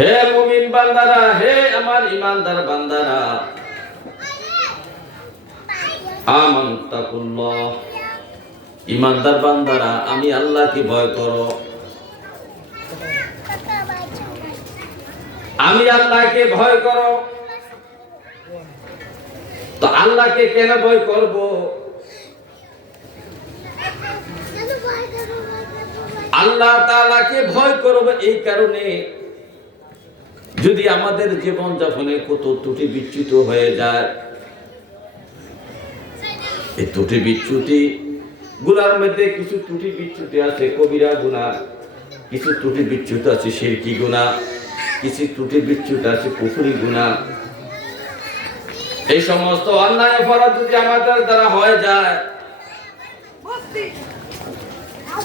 হে মুমিন বান্দারা, হে আমার ইমানদার বান্দারা। আমান্তাকুল্লাহ ইমানদার বান্দারা, আমি আল্লাহকে ভয় করো। আমি আল্লাহকে ভয় করো। তো আল্লাহকে কেন ভয় করব? আল্লাহ তাআলাকে ভয় করব এই কারণে যদি আমাদের জীবন যাপনে কত ত্রুটি বিচ্যুত হয়ে যায়, এই ত্রুটি বিচ্যুতি গুলার মধ্যে কিছু ত্রুটি বিচ্যুতি আছে, কবিরা গুণা, কিছু ত্রুটি বিচ্যুত আছে শিরকি গুণা, কিছু ত্রুটি বিচ্যুত আছে পুকুরি গুণা। এই সমস্ত অন্যায় অপরাধ যদি আমাদের দ্বারা হয়ে যায়,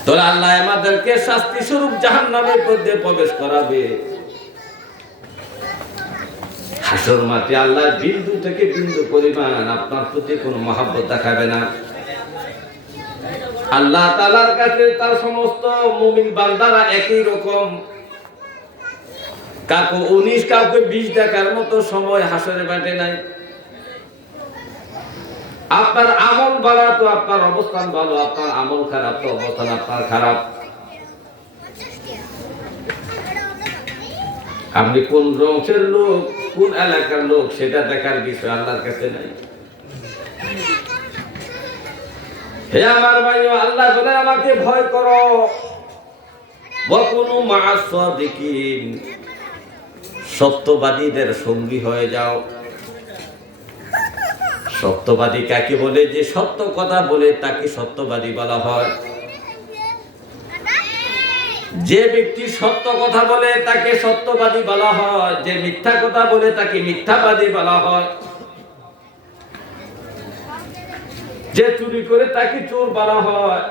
তাহলে আল্লাহ আমাদেরকে শাস্তি স্বরূপ জাহান নামের মধ্যে প্রবেশ করাবে। হাসর মাঠে আল্লাহ বিন্দু থেকে বিন্দু পরিমাণ আপনার প্রতি কোনো মহাব্বত দেখাবে না। আল্লাহ তালার কাছে তার সমস্ত মুমিন বান্দারা একই রকম। কাকু উনিশ, কাউকে বিশ দেখার মতো সময় হাসরে বাটে নাই। আপনার আমল ভালো তো আপনার অবস্থান ভালো, আপনার আমল খারাপ তো অবস্থান আপনার খারাপ। আপনি কোন বংশের লোক? কোন এলাকার লোক সেটা দেখার বিষয় আল্লাহর কাছে নাই? হে আমার ভাই আল্লাহ বলে আমাকে ভয় করো। বকুনু মাসদিকিন সত্যবাদীদের সঙ্গী হয়ে যাও। সত্যবাদী কাকে বলে? যে সত্য কথা বলে তাকে সত্যবাদী বলা হয়। যে ব্যক্তি সত্য কথা বলে তাকে সত্যবাদী বলা হয়, যে মিথ্যা কথা বলে তাকে মিথ্যাবাদী বলা হয়। যে চুরি করে তাকে চোর বলা হয়,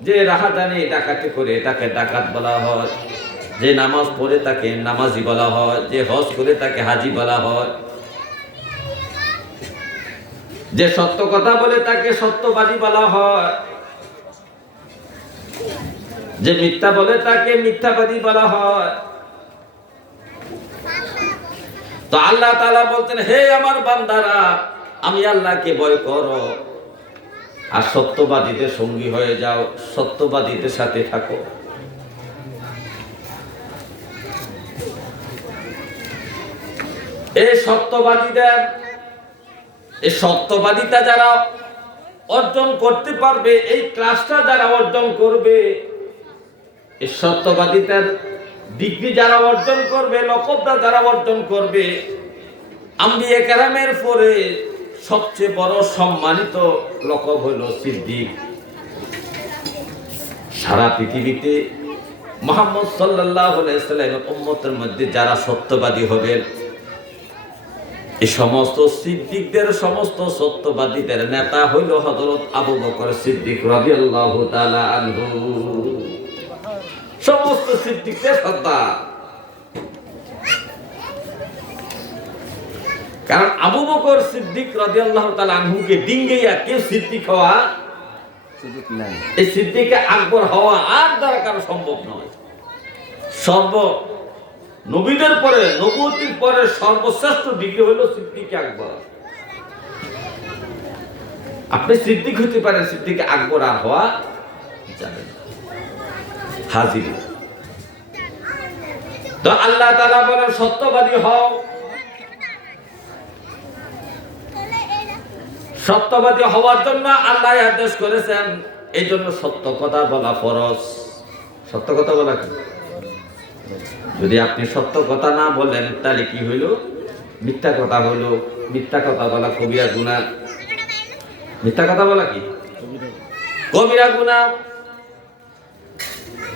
যে রাহাজানি ডাকাতি করে তাকে ডাকাত বলা হয়, যে নামাজ পড়ে তাকে নামাজি বলা হয়, যে হজ করে তাকে হাজি বলা হয়। যে সত্য কথা বলে তাকে সত্যবাদী বলা হয়। যে মিথ্যা বলে তাকে মিথ্যাবাদী বলা হয়। তো আল্লাহ তাআলা বলতেন, হে আমার বান্দারা, আমি আল্লাহকে ভয় করো। আর সত্যবাদীদের সঙ্গী হয়ে যাও, সত্যবাদীদের সাথে থাকো। এই সত্যবাদীদের এই সত্যবাদিতা যারা অর্জন করতে পারবে, এই ক্লাসটা যারা অর্জন করবে এই সত্যবাদিতার ডিগ্রি যারা অর্জন করবে লকবটা যারা অর্জন করবে আমি একরামের পরে সবচেয়ে বড় সম্মানিত লকব হইল সিদ্দিক। সারা পৃথিবীতে মোহাম্মদ সাল্লাহ উম্মতের মধ্যে যারা সত্যবাদী হবেন, এই সমস্ত সিদ্দিকদের, সমস্ত সত্যবাদীদের নেতা হইল হজরত আবু বকর সিদ্দিক রাদিয়াল্লাহু তাআলা আনহু। সমস্ত সিদ্দিকদের সত্তা। কারণ আবু বকর সিদ্দিক রাদিয়াল্লাহু তাআলা আনহুকে ডিঙ্গাইয়া কেউ সিদ্দিক হওয়া এই সিদ্দিকে আকবর হওয়া আর দ্বারা কারও সম্ভব নয়। সর্ব নবীদের পরে নবতির পরে সর্বশ্রেষ্ঠ ডিগ্রি হইল সিদ্দিকে আকবর। আপনি সিদ্দিক হতে পারেন সিদ্দিকে আকবর আর হওয়া যাবে না। হাজির। তো আল্লাহ তালা বলেন, সত্যবাদী হও। সত্যবাদী হওয়ার জন্য আল্লাহ আদেশ করেছেন, এই জন্য সত্য কথা বলা ফরজ। সত্য কথা বলা কি? যদি আপনি সত্য কথা না বলেন, তাহলে কি হইল? মিথ্যা কথা হইল। মিথ্যা কথা বলা কবিরা গুণা মিথ্যা কথা বলা কি? কবিরা গুণা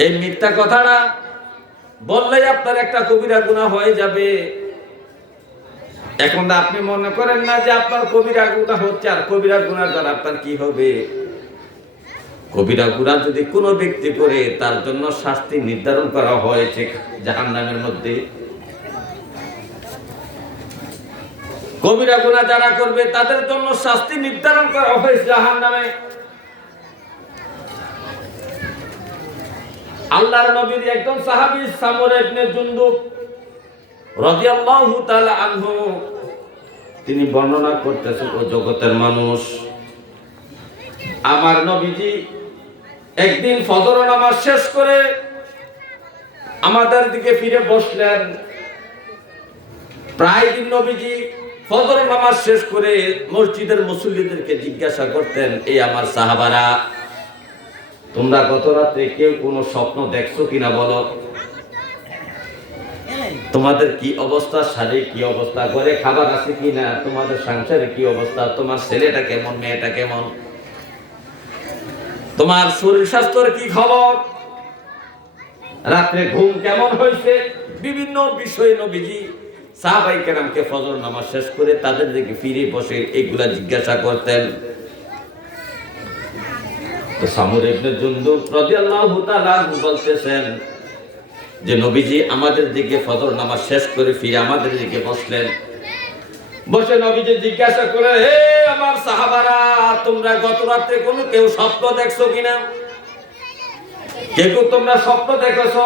এই মিথ্যা কথাটা বললেই আপনার একটা কবিরা গুণা হয়ে যাবে। এখন আপনি মনে করেন না যে আপনার কবিরা গুণা হচ্ছে আর কবিরা গুণার দ্বারা আপনার কি হবে? কবিরা গুণা যদি কোনো ব্যক্তি করে, তার জন্য শাস্তি নির্ধারণ করা হয়েছে জাহান নামের মধ্যে। কবিরা গুণা যারা করবে, তাদের জন্য শাস্তি নির্ধারণ করা হয়েছে জাহান নামে আল্লাহর নবীর একজন সাহাবী ইবনে রাদিয়াল্লাহু তাআলা আনহু, তিনি বর্ণনা করতেছেন ও জগতের মানুষ, আমার নবীজি একদিন ফজর নামাজ শেষ করে আমাদের দিকে ফিরে বসলেন। প্রায় দিন নবীজি ফজর নামাজ শেষ করে মসজিদের মুসল্লিদেরকে জিজ্ঞাসা করতেন, এই আমার সাহাবারা তোমরা গত রাতে কেউ কোনো স্বপ্ন দেখছ কিনা বলো? তোমাদের কি অবস্থা? শারীরিক কি অবস্থা? ঘরে খাবার আছে কিনা? তোমাদের সংসারে কি অবস্থা? তোমার ছেলেটা কেমন? মেয়েটা কেমন? তোমার শরীর স্বাস্থ্যের কি খবর? রাত্রে ঘুম কেমন হয়েছে? বিভিন্ন বিষয়ে নবীজি সাহাবাই কেরামকে ফজর নামাজ শেষ করে তাদের দিকে ফিরে বসে এগুলা জিজ্ঞাসা করতেন। তো সামুর ইবনে জুনদুব রাদিয়াল্লাহু বলতেছেন যে, নবীজি আমাদের দিকে ফজর নামাজ শেষ করে ফিরে আমাদের দিকে বসলেন। বসে নবীজি জিজ্ঞাসা করে হে আমার সাহাবারা, তোমরা গত রাত্রে কোনো কেউ স্বপ্ন দেখছ কিনা? কেউ তোমরা স্বপ্ন দেখেছ?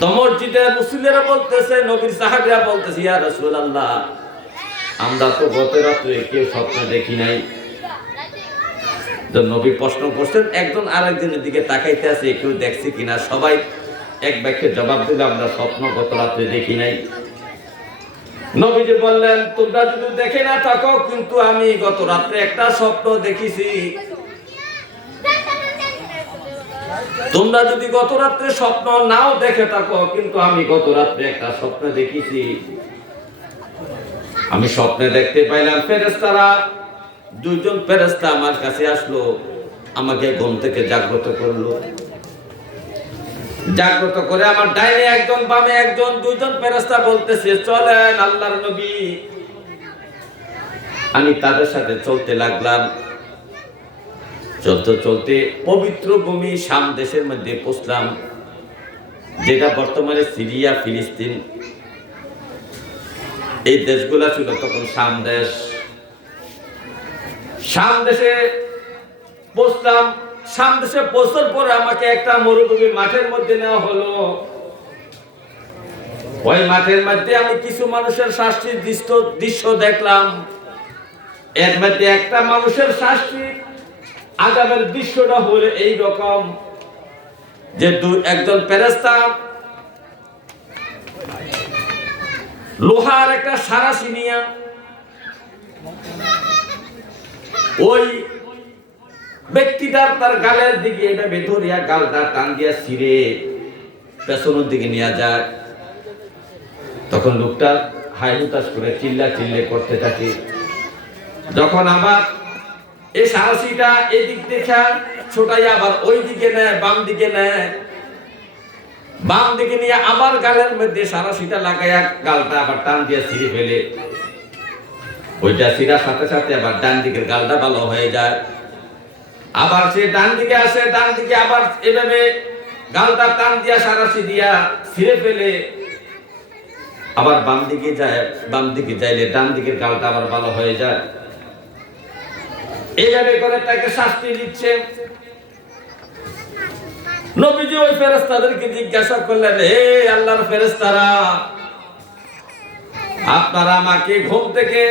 তো মসজিদে মুসলিমেরা বলতেছে, নবীর সাহাবিরা বলতেছে, ইয়া রাসূলুল্লাহ, আমরা তো গত রাত্রে কেউ স্বপ্ন দেখি নাই। তো নবী প্রশ্ন করছেন, একজন আরেকজনের দিকে তাকাইতে আছে, কেউ দেখছে কিনা? সবাই এক বাক্যে জবাব দিলে, আমরা স্বপ্ন গত রাত্রে দেখি নাই। নবীজি বললেন, তোমরা যদি দেখে না থাকো, কিন্তু আমি গত রাত্রে একটা স্বপ্ন দেখেছি। তোমরা যদি গত রাত্রে স্বপ্ন নাও দেখে থাকো, কিন্তু আমি গত রাত্রে একটা স্বপ্ন দেখেছি। আমি স্বপ্নে দেখতে পাইলাম ফেরেস্তারা দুইজন ফেরেস্তা আমার কাছে আসলো, আমাকে ঘুম থেকে জাগ্রত করল। জাগ্রত করে আমার ডাইনে একজন, বামে একজন, দুইজন ফেরেস্তা বলতেছে, চলেন আল্লাহর নবী। আমি তাদের সাথে চলতে লাগলাম। চলতে চলতে পবিত্র ভূমি শাম দেশের মধ্যে পৌঁছলাম, যেটা বর্তমানে সিরিয়া, ফিলিস্তিন। এই দেশগুলা ছিল তখন শাম দেশ। শাম দেশে পৌঁছলাম শাম দেশে পরে আমাকে একটা মরুভূমি মাঠের মধ্যে নেওয়া হলো। ওই মাঠের মধ্যে আমি কিছু মানুষের শাস্তির দৃশ্য দৃশ্য দেখলাম। এর মধ্যে একটা মানুষের শাস্তি আগামের দৃশ্যটা হলো এই রকম যে দু, একজন ফেরেস্তা লোহার একটা সারাশি নিয়া ওই ব্যক্তিটার তার গালের দিকে এটা ভেতরিয়া গালটা টান দিয়া ছিঁড়ে পেছনের দিকে নিয়ে যায়। তখন লোকটা হাই হুতাশ করে চিল্লা চিল্লে করতে থাকে। যখন আবার এই সাহসীটা এদিক দেখা ছোটাই আবার ওই দিকে নেয়, বাম দিকে নেয়। বাম দিকে নিয়ে আবার গালের মধ্যে সারাশিটা লাগাইয়া গালটা আবার টান দিয়ে ছিঁড়ে ফেলে। ওইটা ছিঁড়ার সাথে সাথে আবার ডান দিকের গালটা ভালো হয়ে যায়। আবার সে ডান দিকে আসে, ডান দিকে আবার এভাবে গালটা টান দিয়া, সারাশি দিয়া ছিঁড়ে ফেলে। আবার বাম দিকে যায়, বাম দিকে যাইলে ডান দিকের গালটা আবার ভালো হয়ে যায়। এইভাবে করে তাকে শাস্তি দিচ্ছে। নবীজি ওই ফেরেস্তাদেরকে জিজ্ঞাসা করলেন হে আল্লাহর ফেরেস্তারা আপনারা আমাকে ঘুম থেকে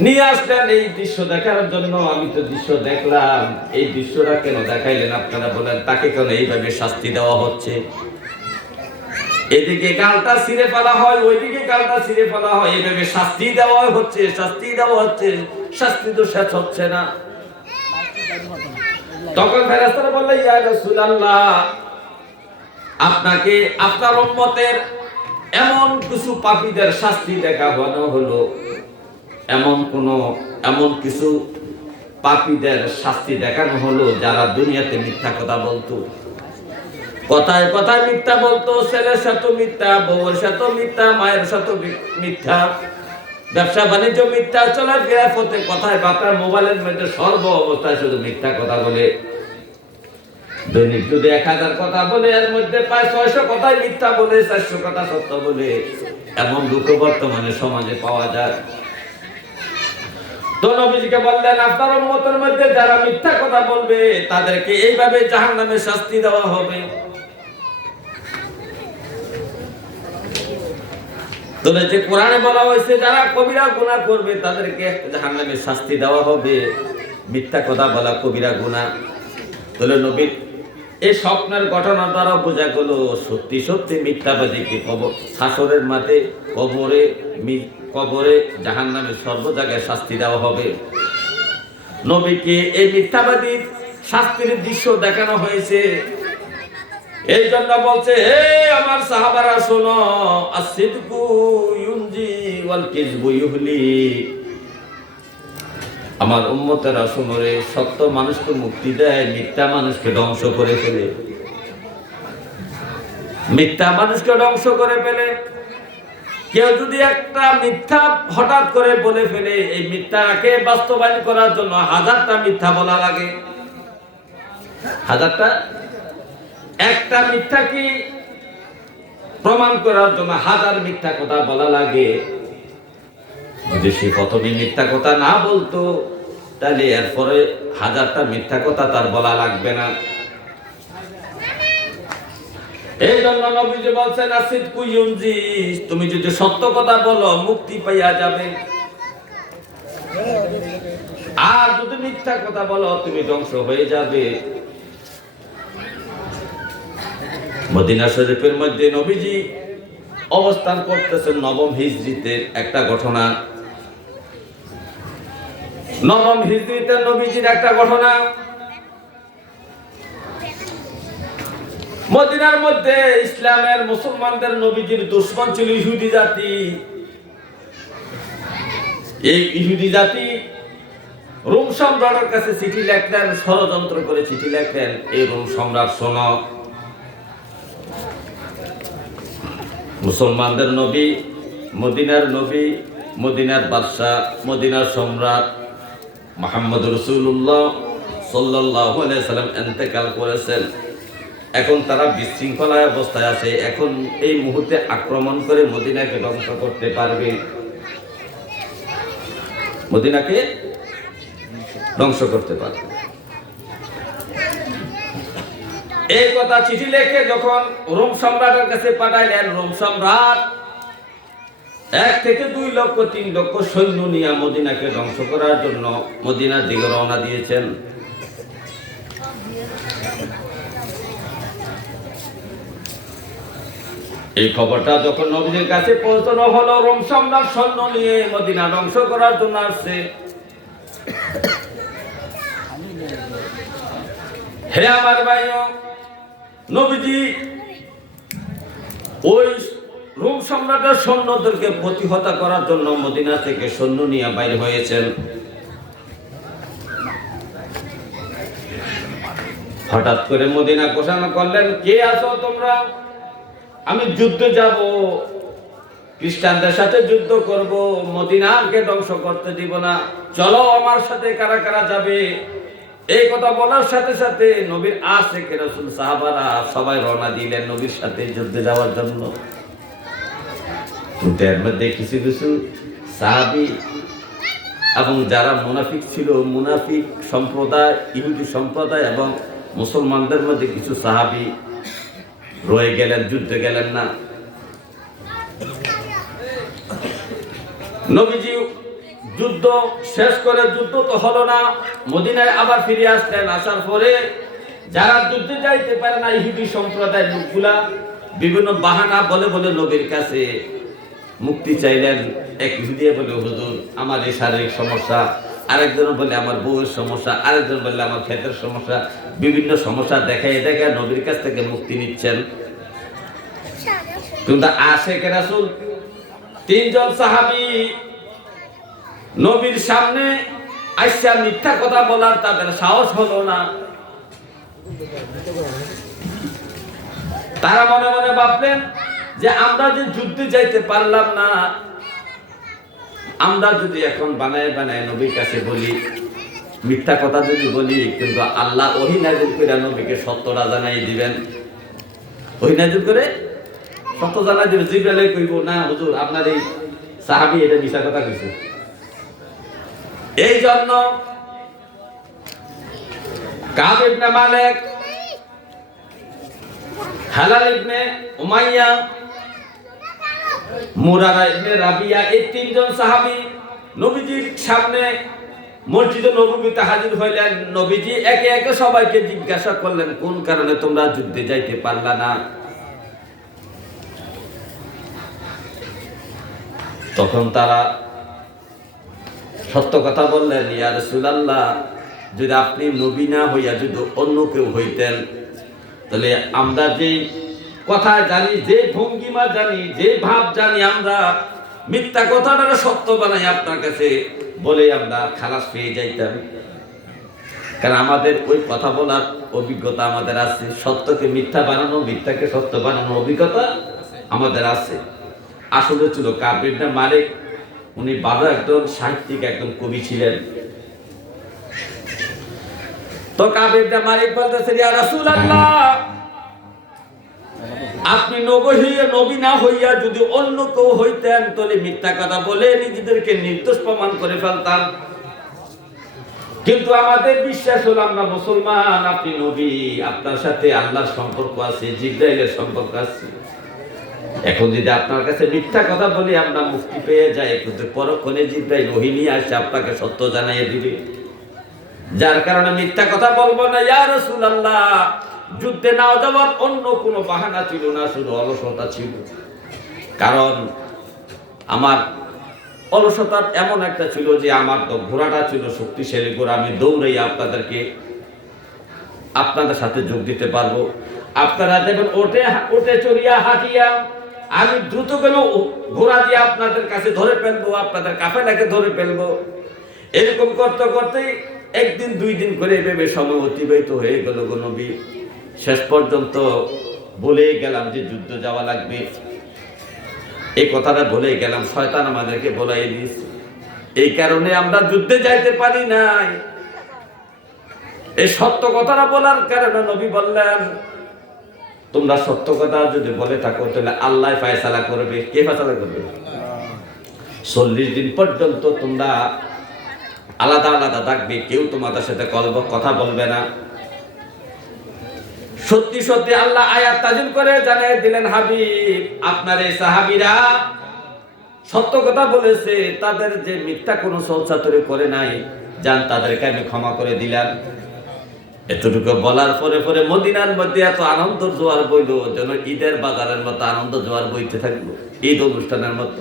নিয়ে আসলেন এই দৃশ্য দেখার জন্য। আমি তো দৃশ্য দেখলাম। এই দৃশ্যটা কেন দেখাইলেন আপনারা বলেন? তাকে কেন এইভাবে শাস্তি দেওয়া হচ্ছে? এদিকে গালটা ছিঁড়ে ফেলা হয়, ওইদিকে গালটা ছিঁড়ে ফেলা হয়। এইভাবে শাস্তি দেওয়া হচ্ছে, শাস্তি দেওয়া হচ্ছে। শাস্তি তো শেষ হচ্ছে না। তখন ফেরেস্তারা বললে, ইয়া রাসূলুল্লাহ, আপনাকে, আপনার উম্মতের এমন কিছু পাপীদের শাস্তি দেখানো হলো। এমন কোন, এমন কিছু পাপীদের শাস্তি দেখানো হলো যারা দুনিয়াতে মিথ্যা কথা বলতো? কথায় কথায় মিথ্যা বলতো ছেলের সাথে মিথ্যা বউয়ের সাথে মিথ্যা, মায়ের সাথে মিথ্যা, ব্যবসা বাণিজ্য মিথ্যা চলাফেরা পথে কথায় বার্তা মোবাইলের মধ্যে সর্ব অবস্থায় শুধু মিথ্যা কথা বলে। দৈনিক যদি এক হাজার কথা বলে, এর মধ্যে প্রায় ছয়শো কথাই মিথ্যা বলে, চারশো কথা সত্য বলে। এমন লোক বর্তমানে সমাজে পাওয়া যায়। তো নবীজিকে বললেন, আপনার উম্মতের মধ্যে যারা মিথ্যা কথা বলবে, তাদেরকে এইভাবে জাহান্নামে শাস্তি দেওয়া হবে। তবে যে কোরআনে বলা হয়েছে, যারা কবিরা গুনাহ করবে, তাদেরকে জাহান্নামের শাস্তি দেওয়া হবে। মিথ্যা কথা বলা কবিরা গুনাহ। তাহলে নবীর এই স্বপ্নের ঘটনা দ্বারা বোঝা গেল, সত্যি সত্যি মিথ্যাবাদীকে কবর শাসরের মাঠে কবরে কবরে জাহান্নামের সর্ব জায়গায় শাস্তি দেওয়া হবে। নবীকে এই মিথ্যাবাদীর শাস্তির দৃশ্য দেখানো হয়েছে। এই জন্য বলছে, হে আমার সাহাবারা, শোনো আসিদকু ইউনজি ওয়াল ইউহলি। আমার উম্মতেরা শোনো রে, সত্য মানুষকে মুক্তি দেয়, মিথ্যা মানুষকে ধ্বংস করে ফেলে। মিথ্যা মানুষকে ধ্বংস করে ফেলে। কেউ যদি একটা মিথ্যা হঠাৎ করে বলে ফেলে, এই মিথ্যাকে বাস্তবায়ন করার জন্য হাজারটা মিথ্যা বলা লাগে। হাজারটা? একটা মিথ্যা কি প্রমাণ করার জন্য হাজার মিথ্যা কথা বলা লাগে? যদি সে প্রথমে মিথ্যা কথা না বলতো, তাহলে এরপরে হাজারটা মিথ্যা কথা তার বলা লাগবে না। এই জন্য নবীজি বলছেন, আসিদ কুইউনজি তুমি যদি সত্য কথা বলো, মুক্তি পাইয়া যাবে। আর যদি মিথ্যা কথা বলো, তুমি ধ্বংস হয়ে যাবে। মদিনা শরীফের মধ্যে নবীজি অবস্থান করতেছেন নবম হিজরিতে একটা ঘটনা। নবম হিজরিতে নবীজির একটা ঘটনা। মদিনার মধ্যে ইসলামের মুসলমানদের নবীজির দুশ্মন ছিল ইহুদি জাতি। এই ইহুদি জাতি রোম সম্রাটের কাছে চিঠি লেখলেন ষড়যন্ত্র করে চিঠি লেখলেন এই রোম সম্রাট, শোনো। মুসলমানদের নবী, মদিনার নবী, মদিনার বাদশাহ, মদিনার সম্রাট মোহাম্মদ রসুল্লাহ সাল্লাহ সাল্লাম এন্তেকাল করেছেন। এখন তারা বিশৃঙ্খলায় অবস্থায় আছে। এখন এই মুহূর্তে আক্রমণ করে মদিনাকে ধ্বংস করতে পারবে। মদিনাকে ধ্বংস করতে পারবে। এই কথা চিঠি লেখে যখন রোম সম্রাটের কাছে পাঠাইলেন, রোম সম্রাট এক থেকে দুই লক্ষ, তিন লক্ষ সৈন্য নিয়ে মদিনাকে ধ্বংস করার জন্য মদিনার দিকে রওনা দিয়েছেন। এই খবরটা যখন নবীদের কাছে পৌঁছানো হলো, রোম সম্রাট সৈন্য নিয়ে মদিনা ধ্বংস করার জন্য আসছে। হে আমার ভাইও, নবীজি ওই রোম সম্রাটের সৈন্যদেরকে প্রতিহত করার জন্য মদিনা থেকে সৈন্য নিয়ে বাইরে হয়েছেন। হঠাৎ করে মদিনা ঘোষণা করলেন, কে আছো তোমরা? আমি যুদ্ধে যাব, খ্রিস্টানদের সাথে যুদ্ধ করব, মদিনাকে ধ্বংস করতে দিব না। চলো আমার সাথে কারা কারা যাবে? এই কথা বলার সাথে সাথে নবীর কে রসুল, সাহাবারা সবাই রওনা দিলেন নবীর সাথে যুদ্ধে যাওয়ার জন্য। এর মধ্যে কিছু কিছু সাহাবি এবং যারা মুনাফিক ছিল, মুনাফিক সম্প্রদায়, ইহুদি সম্প্রদায় এবং মুসলমানদের মধ্যে কিছু সাহাবি রয়ে গেলেন, যুদ্ধে গেলেন না। নবীজি যুদ্ধ শেষ করে যুদ্ধ তো হলো না, মদিনায় আবার ফিরে আসলেন, আসার পরে যারা যুদ্ধে যাইতে পারে না, ইহুদি সম্প্রদায়ের লোকগুলা বিভিন্ন বাহানা বলে বলে নবীর কাছে মুক্তি চাইলেন। এক ইহুদি বলে, হুজুর, আমার এই শারীরিক সমস্যা। আরেকজন বলে, আমার বউয়ের সমস্যা। আরেকজন বলে, আমার ক্ষেতের সমস্যা। বিভিন্ন সমস্যা দেখায় দেখায় নবীর কাছ থেকে মুক্তি নিচ্ছেন। কিন্তু আসে রাসূল তিনজন সাহাবী নবীর সামনে আইসা মিথ্যা কথা বলার তাদের সাহস হলো না। তারা মনে মনে ভাবলেন যে আমরা যে যুদ্ধে যাইতে পারলাম না, আমরা যদি এখন বানায় বানায় নবীর কাছে বলি মিথ্যা কথা যদি বলি, কিন্তু আল্লাহ ওহি নাজিল করে নবীকে সত্যটা জানাই দিবেন। ওহি নাজিল করে সত্য জানাই দিবে জিব্রাইলে কইব, না, হুজুর, আপনার এই সাহাবী এটা মিশা কথা কইছে। এই জন্য Kab ibn Malik, Hilal ibn Umayya, Murara ibn Rabia, এই তিনজন সাহাবী নবীজির সামনে মসজিদে নবীতে হাজির হইলেন নবীজি একে একে সবাইকে জিজ্ঞাসা করলেন, কোন কারণে তোমরা যুদ্ধে যাইতে পারলা না? তখন তারা সত্য কথা বললেন, ইয়া রাসূলুল্লাহ, যদি আপনি নবী না হইয়া যদি অন্য কেউ হইতেন, তাহলে আমরা যে কথা জানি, যে ভঙ্গিমা জানি, যে ভাব জানি, আমরা মিথ্যা কথাটা সত্য বানাই আপনার কাছে। বলে আমরা খালাস পেয়ে যাইতাম। কারণ আমাদের ওই কথা বলার অভিজ্ঞতা আমাদের আছে। সত্যকে মিথ্যা বানানো, মিথ্যাকে সত্য বানানোর অভিজ্ঞতা আমাদের আছে। আসলে ছিল কাবিরটা মালিক, উনি ভালো একজন, সাহিত্যিক একজন কবি ছিলেন। তো কাবিরটা মালিক বলতেছে আপনি নবী হইয়া নবী না হইয়া যদি অন্য কেউ হইতেন, তাহলে মিথ্যা কথা বলে নিজেদেরকে নির্দোষ প্রমাণ করে ফেলতাম। কিন্তু আমাদের বিশ্বাস হলো আমরা মুসলমান, আপনি নবী, আপনার সাথে আল্লাহর সম্পর্ক আছে, জিব্রাইলের সম্পর্ক আছে। এখন যদি আপনার কাছে মিথ্যা কথা বলি, আমরা মুক্তি পেয়ে যাই। কিন্তু পরক্ষণে জিব্রাইল ওহি নিয়ে আসছে আপনাকে সত্য জানাইয়ে দিবে। যার কারণে মিথ্যা কথা বলব না, ইয়া রাসূলুল্লাহ যুদ্ধে না যাওয়ার অন্য কোনো বাহানা ছিল না, শুধু অলসতা ছিল। কারণ আমার অলসতার এমন একটা ছিল যে আমার তো ঘোড়াটা ছিল শক্তিশালী ঘোড়া, আমি দৌড়াই আপনাদেরকে আপনাদের সাথে যোগ দিতে পারব। আপনারা দেখবেন ওটে ওটে চড়িয়া, হাঁটিয়া, আমি দ্রুত কেন ঘোড়া দিয়ে আপনাদের কাছে ধরে ফেলব, আপনাদের কাফেলাকে ধরে ফেলব। এরকম করতে করতে একদিন, দুই দিন করে ভেবে সময় অতিবাহিত হয়ে গেল গো নবী। শেষ পর্যন্ত বলে গেলাম যে যুদ্ধ যাওয়া লাগবে। এই কথাটা বলে গেলাম, শয়তান আমাদেরকে বলাই দিয়েছে। এই কারণে আমরা যুদ্ধে যাইতে পারি নাই। এই সত্য কথাটা বলার কারণে নবী বললেন, তোমরা সত্য কথা যদি বলে থাকো, তাহলে আল্লাহ ফায়সালা করবে। কে ফায়সালা করবে? চল্লিশ দিন পর্যন্ত তোমরা আলাদা আলাদা থাকবে। কেউ তোমাদের সাথে কথা বলবে না। সত্যি সত্যি আল্লাহ আয়াত তাজিল করে জানিয়ে দিলেন, হাবিব, আপনার এই সাহাবিরা সত্য কথা বলেছে, তাদের যে মিথ্যা কোনো সৌচাতরে করে নাই, যান তাদেরকে আমি ক্ষমা করে দিলাম। এতটুকু বলার পরে পরে মদিনার মধ্যে এত আনন্দ জোয়ার বইল, যেন ঈদের বাজারের মতো আনন্দ জোয়ার বইতে থাকল, ঈদ অনুষ্ঠানের মতো।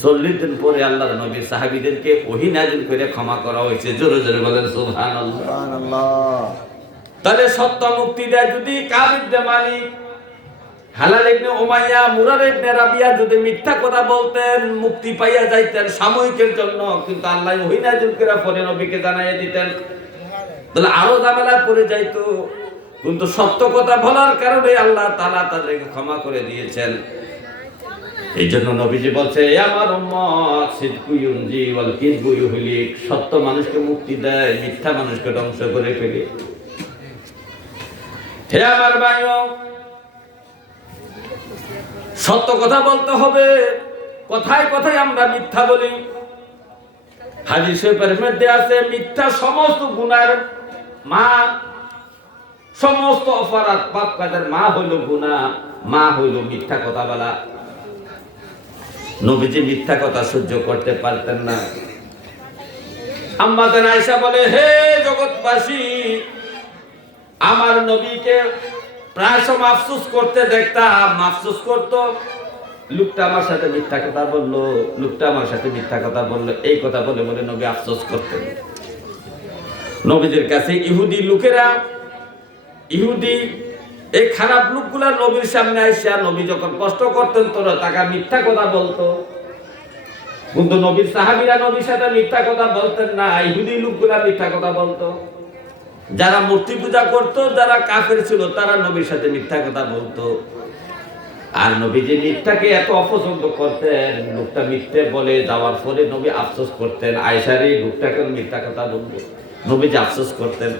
চল্লিশ দিন পরে আল্লাহ নবীর সাহাবিদেরকে ওহি করে ক্ষমা করা হয়েছে। জোরে জোরে বলেন সুবহান সুবহানাল্লাহ। তাহলে সত্য মুক্তি দেয় যদি কাবিবনে মালিক। হালাল ইবনে উমাইয়া, মুরার ইবনে রাবিয়া যদি মিথ্যা কথা বলতেন, মুক্তি পাইয়া যাইতেন সাময়িকের জন্য, কিন্তু আল্লাহ ওহি নাজিল করে পরে নবীকে জানাইয়া দিতেন। তাহলে আরও ঝামেলায় পড়ে যাইতো। কিন্তু সত্য কথা বলার কারণে আল্লাহ তাআলা তাদেরকে ক্ষমা করে দিয়েছেন। এই জন্য নবীজি বলছে, "এ আমার সত্য মানুষকে মুক্তি দেয়, মিথ্যা মানুষকে ধ্বংস করে ফেলে। হে আমার সত্য কথা বলতে হবে, কথায় কথায় আমরা মিথ্যা বলি। শরীফের মধ্যে আছে, মিথ্যা সমস্ত গুনার মা, সমস্ত অপরাধ পাপ কাজের মা হইল গুনাহ, মা হইল মিথ্যা কথা বলা। নবীজি মিথ্যা কথা সহ্য করতে পারতেন না। আম্মাজান আয়েশা বলে, হে জগৎবাসী আমার নবীকে প্রায় সময় আফসোস করতে দেখতাম আফসোস করতো। লোকটা আমার সাথে মিথ্যা কথা বলল, লোকটা আমার সাথে মিথ্যা কথা বলল, এই কথা বলে বলে নবী আফসোস করতেন। নবীদের কাছে ইহুদি লোকেরা, ইহুদি, এই খারাপ লোকগুলা নবীর সামনে আইসা, নবী যখন কষ্ট করতেন, তোরা তাকে মিথ্যা কথা বলতো। কিন্তু নবীর সাহাবিরা নবীর সাথে মিথ্যা কথা বলতেন না, ইহুদি লোকগুলা মিথ্যা কথা বলতো। যারা মূর্তি পূজা করত, যারা কাফের ছিল, তারা নবীর সাথে মিথ্যা কথা বলতো। আর নবী যে মিথ্যাকে এত অপছন্দ করতেন, লোকটা মিথ্যে বলে যাওয়ার পরে নবী আফসোস করতেন আয়সার এই লোকটাকে মিথ্যা কথা বলব নবী যে আফসোস করতেন।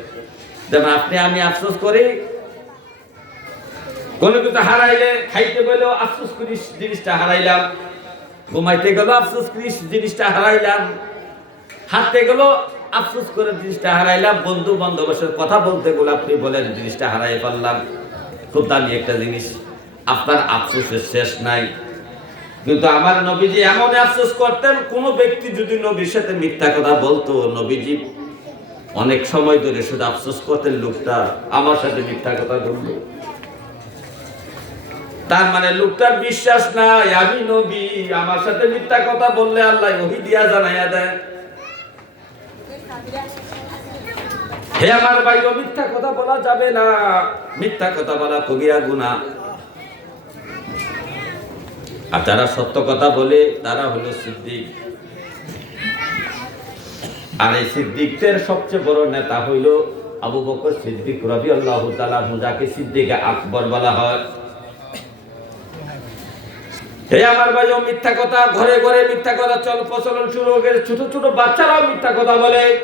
যেমন আপনি, আমি আফসোস করি, কোনো কিছু হারাইলে খাইতে গেলেও আফসোস করি, জিনিসটা হারাইলাম। ঘুমাইতে গেলেও আফসোস করি, জিনিসটা হারাইলাম। হাঁটতে গেলেও আফসোস করে জিনিসটা হারাইলাম। বন্ধু বান্ধবের সাথে কথা বলতে গেলে আপনি বলেন, জিনিসটা হারাই পারলাম খুব দামি একটা জিনিস। আপনার আফসোসের শেষ নাই। কিন্তু আমার নবীজি এমন আফসোস করতেন, কোন ব্যক্তি যদি নবীর সাথে মিথ্যা কথা বলতো, নবীজি অনেক সময় ধরে শুধু আফসোস করতেন, লোকটা আমার সাথে মিথ্যা কথা বলল। তার মানে লোকটার বিশ্বাস নাই, আমি নবী, আমার সাথে মিথ্যা কথা বললে আল্লাহ ওহি দিয়া জানাইয়া দেয় হে আমার ভাই মিথ্যা কথা বলা যাবে না। মিথ্যা কথা বলা কবিরা গুণা আর যারা সত্য কথা বলে, তারা হলো সিদ্দিক। আর এই সিদ্দিকদের সবচেয়ে বড় নেতা হইল আবু বকর সিদ্দিক রবি আল্লাহ তালা যাকে সিদ্দিকে আকবর বলা হয়। এই আমার ভাই মিথ্যা কথা, ঘরে ঘরে মিথ্যা কথা, চল প্রচলন শুরু হয়ে গেছে ছোট ছোট বাচ্চারাও মিথ্যা কথা বলে।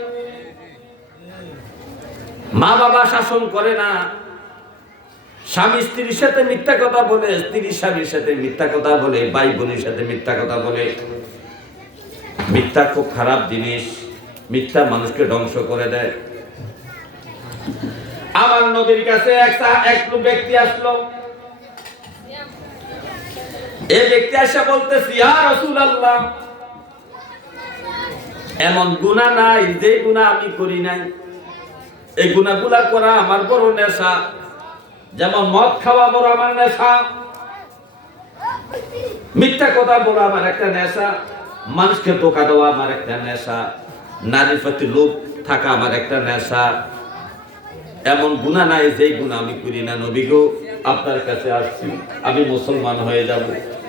মা বাবা শাসন করে না। স্বামী স্ত্রীর সাথে মিথ্যা কথা বলে, স্ত্রী স্বামীর সাথে মিথ্যা কথা বলে, ভাই বোনের সাথে মিথ্যা কথা বলে। মিথ্যা খুব খারাপ জিনিস। মিথ্যা মানুষকে ধ্বংস করে দেয়। আমার নবীর কাছে এক সা- এক ব্যক্তি আসলো। এই ব্যক্তি বলতেছি, ইয়া এমন গুনাহ নাই, যে গুনাহ আমি করি নাই। এই গুনাহগুলা করা আমার বড় নেশা। যেমন মদ খাওয়া বড় আমার নেশা। মিথ্যা কথা বলা আমার একটা নেশা। মানুষকে ধোকা দেওয়া আমার একটা নেশা। নারীর প্রতি লোক থাকা আমার একটা নেশা। এমন গুণা নাই যেই গুণা আমি করি না। নবী আপনার কাছে আসছি। আমি মুসলমান হয়ে যাব।